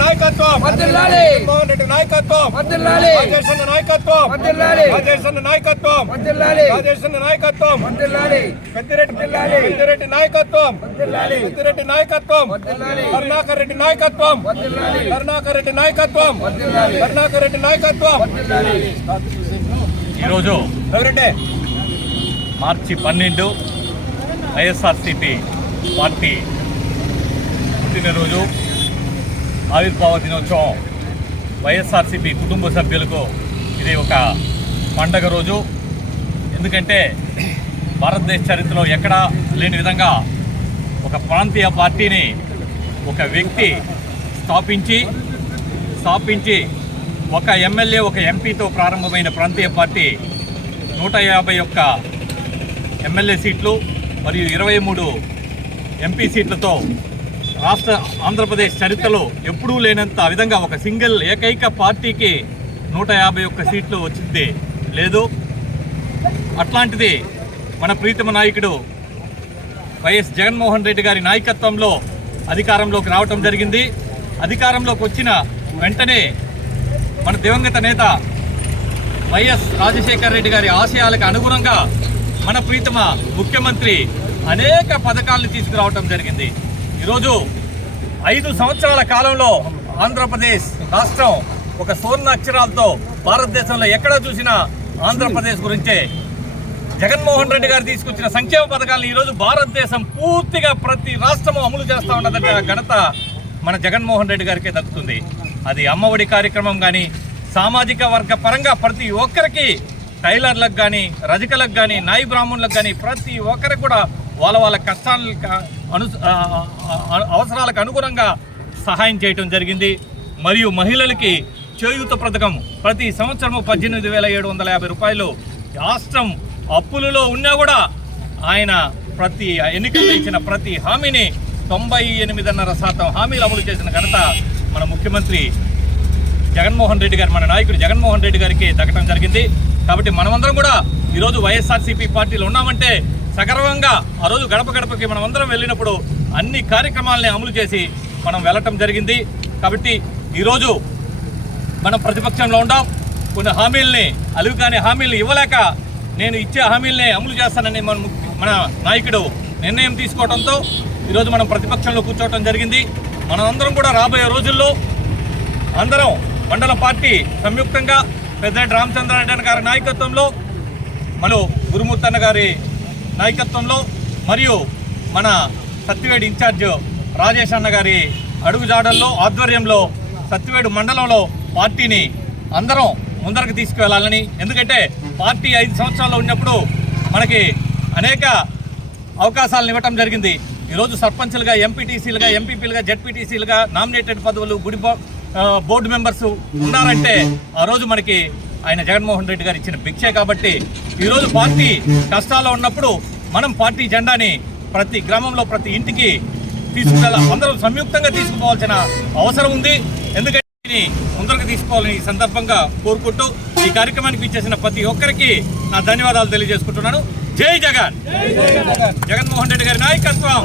నాయకత్వం జగన్మోహన్ రెడ్డి నాయకత్వం నాయకత్వం నాయకత్వం నాయకత్వం వర్ధిల్లాలి పెద్దిరెడ్డి పెద్దిరెడ్డి నాయకత్వం పెద్దిరెడ్డి నాయకత్వం కరుణాకర్ రెడ్డి నాయకత్వం కరుణాకర్ రెడ్డి నాయకత్వం వర్ధిల్లాలి కరుణాకర్ రెడ్డి నాయకత్వం వర్ధిల్లాలి ఈరోజు మార్చి పన్నెండు వైఎస్ఆర్సిపి పార్టీ పుట్టినరోజు ఆవిర్భావ దినోత్సవం వైఎస్ఆర్సిపి కుటుంబ సభ్యులకు ఇది ఒక పండగ రోజు. ఎందుకంటే భారతదేశ చరిత్రలో ఎక్కడా లేని విధంగా ఒక ప్రాంతీయ పార్టీని ఒక వ్యక్తి స్థాపించి స్థాపించి ఒక ఎమ్మెల్యే ఒక ఎంపీతో ప్రారంభమైన ప్రాంతీయ పార్టీ నూట యాభై ఒక్క ఎమ్మెల్యే సీట్లు మరియు ఇరవై మూడు ఎంపీ సీట్లతో రాష్ట్ర ఆంధ్రప్రదేశ్ చరిత్రలో ఎప్పుడూ లేనంత విధంగా ఒక సింగిల్ ఏకైక పార్టీకి నూట యాభై ఒక్క సీట్లు వచ్చింది లేదు. అట్లాంటిది మన ప్రీతమ నాయకుడు వైఎస్ జగన్మోహన్ రెడ్డి గారి నాయకత్వంలో అధికారంలోకి రావటం జరిగింది. అధికారంలోకి వచ్చిన వెంటనే మన దివంగత నేత వైఎస్ రాజశేఖర రెడ్డి గారి ఆశయాలకు అనుగుణంగా మన ప్రీతమ ముఖ్యమంత్రి అనేక పథకాలను తీసుకురావటం జరిగింది. ఈరోజు ఐదు సంవత్సరాల కాలంలో ఆంధ్రప్రదేశ్ రాష్ట్రం ఒక సువర్ణ అక్షరాలతో భారతదేశంలో ఎక్కడ చూసినా ఆంధ్రప్రదేశ్ గురించే. జగన్మోహన్ రెడ్డి గారు తీసుకొచ్చిన సంక్షేమ పథకాలను ఈరోజు భారతదేశం పూర్తిగా ప్రతి రాష్ట్రము అమలు చేస్తూ ఉన్నదంటే ఆ ఘనత మన జగన్మోహన్ రెడ్డి గారికే దక్కుతుంది. అది అమ్మఒడి కార్యక్రమం కానీ సామాజిక వర్గ పరంగా ప్రతి ఒక్కరికి టైలర్లకు కానీ రజకలకు కానీ నాయి బ్రాహ్మణులకు కానీ ప్రతి ఒక్కరికి కూడా వాళ్ళ వాళ్ళ కష్టాలు అను అవసరాలకు అనుగుణంగా సహాయం చేయటం జరిగింది. మరియు మహిళలకి చేయూత పథకం ప్రతి సంవత్సరము పద్దెనిమిది వేల ఏడు వందల యాభై రూపాయలు రాష్ట్రం అప్పులలో ఉన్నా కూడా ఆయన ప్రతి ఎన్నికల్లో ఇచ్చిన ప్రతి హామీని తొంభై ఎనిమిదిన్నర శాతం హామీలు అమలు చేసిన ఘనత మన ముఖ్యమంత్రి జగన్మోహన్ రెడ్డి గారు మన నాయకుడు జగన్మోహన్ రెడ్డి గారికి దక్కడం జరిగింది. కాబట్టి మనమందరం కూడా ఈరోజు వైఎస్ఆర్సీపీ పార్టీలో ఉన్నామంటే సగర్వంగా ఆ రోజు గడప గడపకి అందరం వెళ్ళినప్పుడు అన్ని కార్యక్రమాలని అమలు చేసి మనం వెళ్ళటం జరిగింది. కాబట్టి ఈరోజు మనం ప్రతిపక్షంలో ఉండాం. కొన్ని హామీల్ని అలుగు కాని హామీలు ఇవ్వలేక నేను ఇచ్చే హామీల్ని అమలు చేస్తానని మన మన నాయకుడు నిర్ణయం తీసుకోవడంతో ఈరోజు మనం ప్రతిపక్షంలో కూర్చోవడం జరిగింది. మనమందరం కూడా రాబోయే రోజుల్లో అందరం మండల పార్టీ సంయుక్తంగా పెద్దిరెడ్డి రామచంద్రారెడ్డి గారి నాయకత్వంలో మన గురుమూర్తన్న గారి నాయకత్వంలో మరియు మన సత్తివేడు ఇన్ఛార్జ్ రాజేష్ అన్న గారి అడుగుజాడల్లో ఆధ్వర్యంలో సత్తివేడు మండలంలో పార్టీని అందరం ముందరకు తీసుకువెళ్ళాలని. ఎందుకంటే పార్టీ ఐదు సంవత్సరాల్లో ఉన్నప్పుడు మనకి అనేక అవకాశాలను ఇవ్వటం జరిగింది. ఈరోజు సర్పంచ్లుగా ఎంపీటీసీలుగా ఎంపీపీలుగా జెడ్పీటీసీలుగా నామినేటెడ్ పదవులు గుడి బోర్డు మెంబర్స్ ఉన్నారంటే ఆ రోజు మనకి ఆయన జగన్మోహన్ రెడ్డి గారు ఇచ్చిన భిక్షే కాబట్టి ఈరోజు పార్టీ కష్టాల్లో ఉన్నప్పుడు మనం పార్టీ జెండాని ప్రతి గ్రామంలో ప్రతి ఇంటికి తీసుకువెళ్ళాలి అందరం సంయుక్తంగా తీసుకుపోవాల్సిన అవసరం ఉంది. ఎందుకంటే ముందరకు తీసుకోవాలని ఈ సందర్భంగా కోరుకుంటూ ఈ కార్యక్రమానికి ఇచ్చేసిన ప్రతి ఒక్కరికి నా ధన్యవాదాలు తెలియజేసుకుంటున్నాను. జై జగన్! జగన్మోహన్ రెడ్డి గారి నాయకత్వం!